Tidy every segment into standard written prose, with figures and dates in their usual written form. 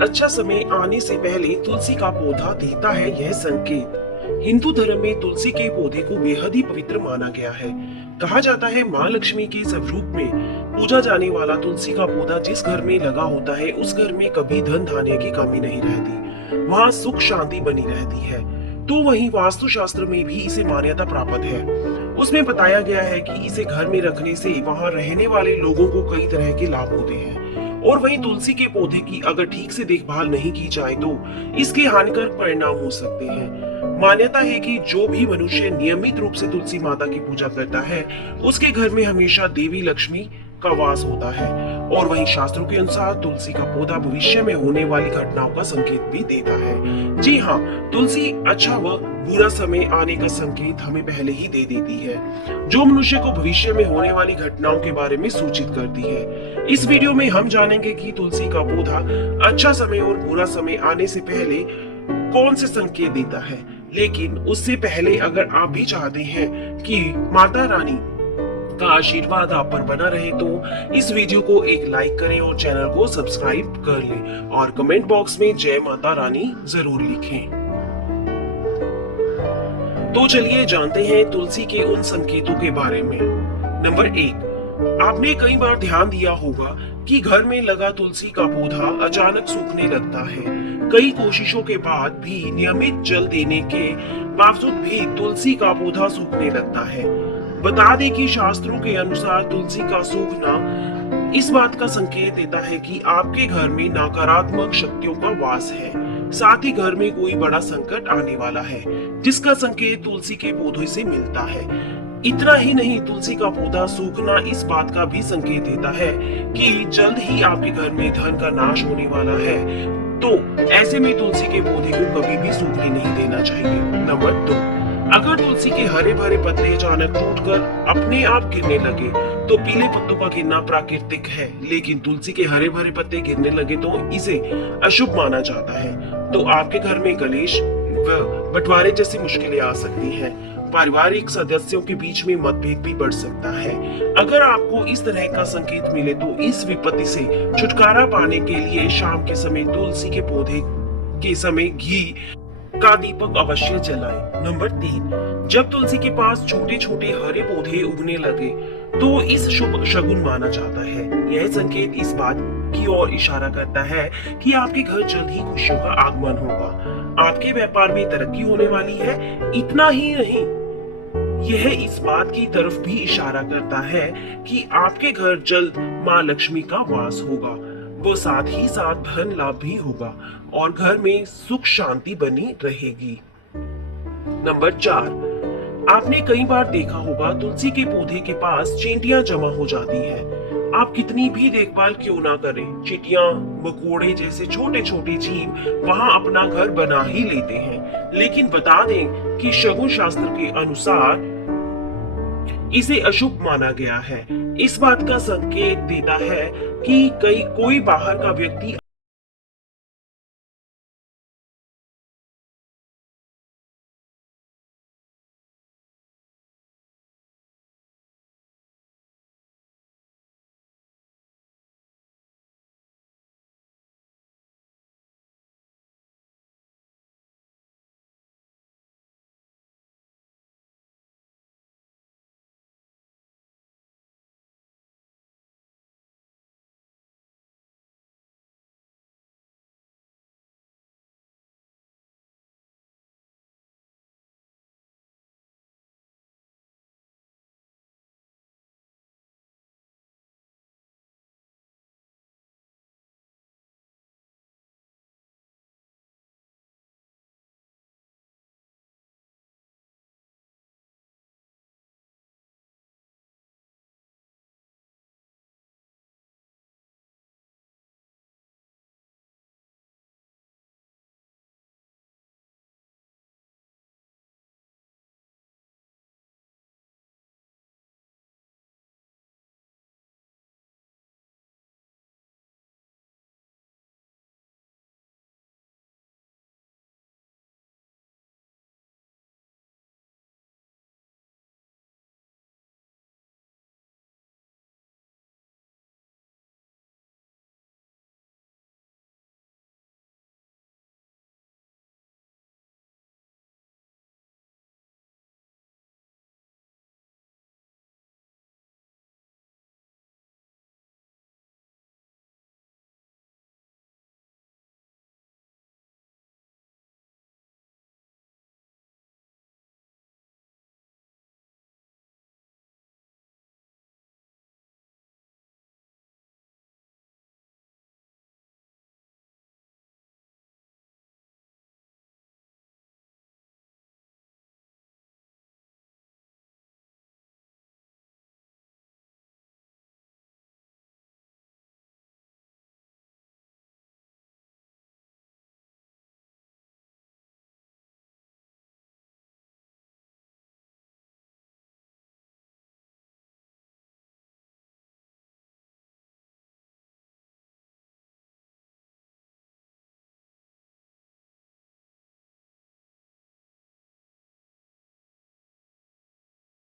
अच्छा समय आने से पहले तुलसी का पौधा देता है यह संकेत। हिंदू धर्म में तुलसी के पौधे को बेहद ही पवित्र माना गया है। कहा जाता है माँ लक्ष्मी के स्वरूप में पूजा जाने वाला तुलसी का पौधा जिस घर में लगा होता है उस घर में कभी धन धान्य की कमी नहीं रहती, वहाँ सुख शांति बनी रहती है। तो वहीं वास्तु शास्त्र में भी इसे मान्यता प्राप्त है। उसमें बताया गया है कि इसे घर में रखने से वहां रहने वाले लोगों को कई तरह के लाभ होते हैं। और वहीं तुलसी के पौधे की अगर ठीक से देखभाल नहीं की जाए तो इसके हानिकारक परिणाम हो सकते हैं। मान्यता है कि जो भी मनुष्य नियमित रूप से तुलसी माता की पूजा करता है उसके घर में हमेशा देवी लक्ष्मी का वास होता है। और वहीं शास्त्रों के अनुसार तुलसी का पौधा भविष्य में होने वाली घटनाओं का संकेत भी देता है। जी हाँ, तुलसी अच्छा व बुरा समय आने का संकेत हमें पहले ही दे देती है, जो मनुष्य को भविष्य में होने वाली घटनाओं के बारे में सूचित करती है। इस वीडियो में हम जानेंगे कि तुलसी का पौधा अच्छा समय और बुरा समय आने से पहले कौन से संकेत देता है। लेकिन उससे पहले अगर आप भी चाहते हैं कि माता रानी का आशीर्वाद आप पर बना रहे तो इस वीडियो को एक लाइक करें और चैनल को सब्सक्राइब कर लें और कमेंट बॉक्स में जय माता रानी जरूर लिखें। तो चलिए जानते हैं तुलसी के उन संकेतों के बारे में। नंबर एक, आपने कई बार ध्यान दिया होगा कि घर में लगा तुलसी का पौधा अचानक सूखने लगता है। कई कोशिशों के बाद भी नियमित जल देने के बावजूद भी तुलसी का पौधा सूखने लगता है। बता दें कि शास्त्रों के अनुसार तुलसी का सूखना इस बात का संकेत देता है कि आपके घर में नकारात्मक शक्तियों का वास है, साथ ही घर में कोई बड़ा संकट आने वाला है, जिसका संकेत तुलसी के पौधे से मिलता है। इतना ही नहीं, तुलसी का पौधा सूखना इस बात का भी संकेत देता है कि जल्द ही आपके घर में धन का नाश होने वाला है। तो ऐसे में तुलसी के पौधे को कभी भी सूखने नहीं देना चाहिए। नंबर दो, अगर तुलसी के हरे भरे पत्ते अचानक टूटकर अपने आप गिरने लगे तो पीले पत्तों का गिरना प्राकृतिक है, लेकिन तुलसी के हरे भरे पत्ते गिरने लगे तो इसे अशुभ माना जाता है। तो आपके घर में कलेश व बंटवारे जैसी मुश्किलें आ सकती हैं। पारिवारिक सदस्यों के बीच में मतभेद भी बढ़ सकता है। अगर आपको इस तरह का संकेत मिले तो इस विपत्ति से छुटकारा पाने के लिए शाम के समय तुलसी के पौधे के समय घी का दीपक अवश्य जलाएं। नंबर तीन, जब तुलसी के पास छोटे छोटे हरे पौधे उगने लगे तो इस शुभ शगुन माना जाता है। यह संकेत इस बात की ओर इशारा करता है कि आपके घर जल्द ही खुशियों का आगमन होगा, आपके व्यापार में तरक्की होने वाली है। इतना ही नहीं, यह इस बात की तरफ भी इशारा करता है कि आपके घर जल्द माँ लक्ष्मी का वास होगा, वो साथ ही साथ धन लाभ भी होगा और घर में सुख शांति बनी रहेगी। नंबर चार, आपने कई बार देखा होगा तुलसी के पौधे के पास चींटियां जमा हो जाती हैं। आप कितनी भी देखभाल क्यों ना करें, चींटियां मकोड़े जैसे छोटे छोटे जीव वहां अपना घर बना ही लेते हैं। लेकिन बता दें कि शगुन शास्त्र के अनुसार इसे अशुभ माना गया है। इस बात का संकेत देता है कि कई कोई बाहर का व्यक्ति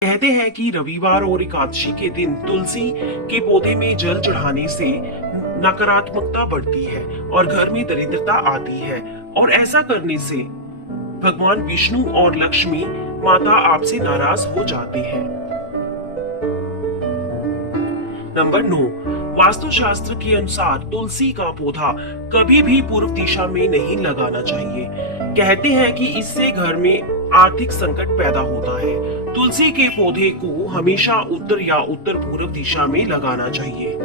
कहते हैं कि रविवार और एकादशी के दिन तुलसी के पौधे में जल चढ़ाने से नकारात्मकता बढ़ती है और घर में दरिद्रता आती है, और ऐसा करने से भगवान विष्णु और लक्ष्मी माता आपसे नाराज हो जाते हैं। नंबर 9, वास्तुशास्त्र के अनुसार तुलसी का पौधा कभी भी पूर्व दिशा में नहीं लगाना चाहिए। कहते हैं कि इससे घर में आर्थिक संकट पैदा होता है। तुलसी के पौधे को हमेशा उत्तर या उत्तर पूर्व दिशा में लगाना चाहिए।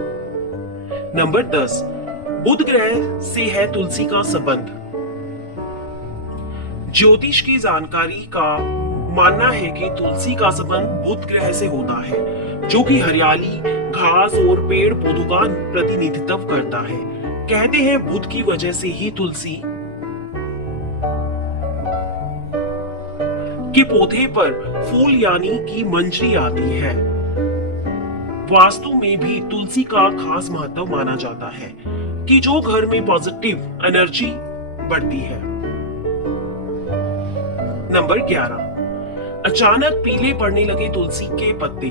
नंबर 10, बुध ग्रह से है तुलसी का संबंध। ज्योतिष की जानकारी का मानना है कि तुलसी का संबंध बुध ग्रह से होता है, जो कि हरियाली, घास और पेड़ पौधों का प्रतिनिधित्व करता है। कहते हैं बुध की वजह से ही तुलसी के पौधे पर फूल यानी कि मंजरी आती है। वास्तु में भी तुलसी का खास महत्व माना जाता है कि जो घर में पॉजिटिव एनर्जी बढ़ती है। नंबर 11, अचानक पीले पड़ने लगे तुलसी के पत्ते।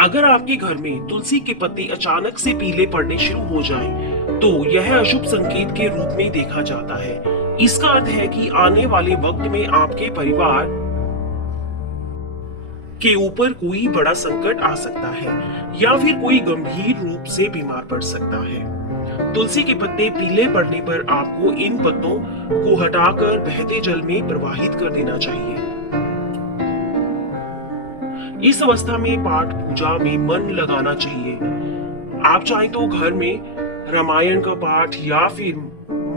अगर आपके घर में तुलसी के पत्ते अचानक से पीले पड़ने शुरू हो जाएं, तो यह अशुभ संकेत के रूप में देखा जाता है। इसका अर्थ है कि आने वाले वक्त में आपके परिवार के ऊपर कोई बड़ा संकट आ सकता है या फिर कोई गंभीर रूप से बीमार पड़ सकता है। तुलसी के पत्ते पीले पड़ने पर आपको इन पत्तों को हटाकर बहते जल में प्रवाहित कर देना चाहिए। इस अवस्था में पाठ पूजा में मन लगाना चाहिए। आप चाहें तो घर में रामायण का पाठ या फिर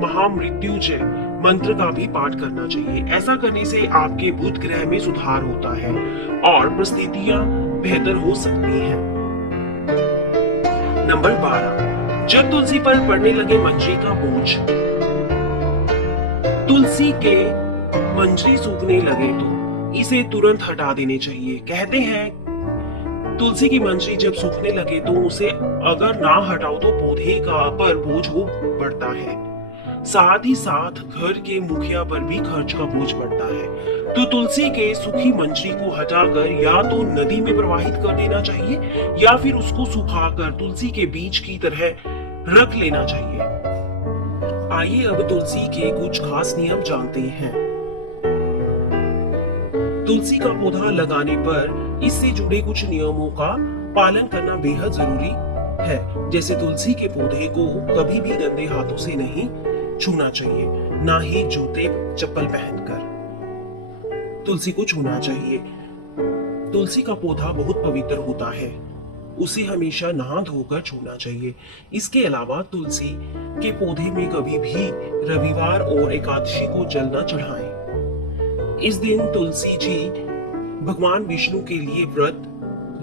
महामृत्युंजय मंत्र का भी पाठ करना चाहिए। ऐसा करने से आपके बुध ग्रह में सुधार होता है और परिस्थितियां बेहतर हो सकती हैं। नंबर 12, जब तुलसी पर पड़ने लगे मंजरी का बोझ। तुलसी के मंजरी सूखने लगे तो इसे तुरंत हटा देने चाहिए। कहते हैं तुलसी की मंजरी जब सूखने लगे तो उसे अगर ना हटाओ तो पौधे का पर बोझ हो बढ़ता है। साथ ही साथ घर के मुखिया पर भी खर्च का बोझ बढ़ता है। तो तुलसी के सूखी मंजरी को हटाकर या तो नदी में प्रवाहित कर देना चाहिए या फिर उसको सुखाकर तुलसी के बीज की तरह रख लेना चाहिए। आइए अब तुलसी के कुछ खास नियम जानते हैं। तुलसी का पौधा लगाने पर इससे जुड़े कुछ नियमों का पालन करना बेहद जरूरी है। जैसे तुलसी के पौधे को कभी भी गंदे हाथों से नहीं छूना चाहिए, ना ही जूते चप्पल पहनकर तुलसी को छूना चाहिए। तुलसी का पौधा बहुत पवित्र होता है, उसे हमेशा नहा धोकर छूना चाहिए। इसके अलावा तुलसी के पौधे में कभी भी रविवार और एकादशी को जल न चढ़ाएं। इस दिन तुलसी जी भगवान विष्णु के लिए व्रत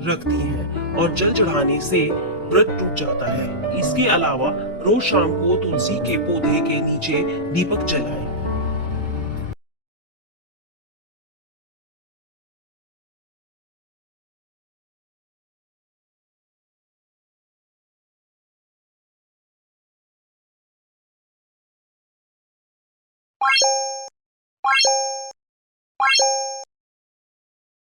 रखती हैं और जल चढ़ाने से व्रत टूट जाता है। इसके अलावा रोज शाम को तुलसी के पौधे के नीचे दीपक जलाएं।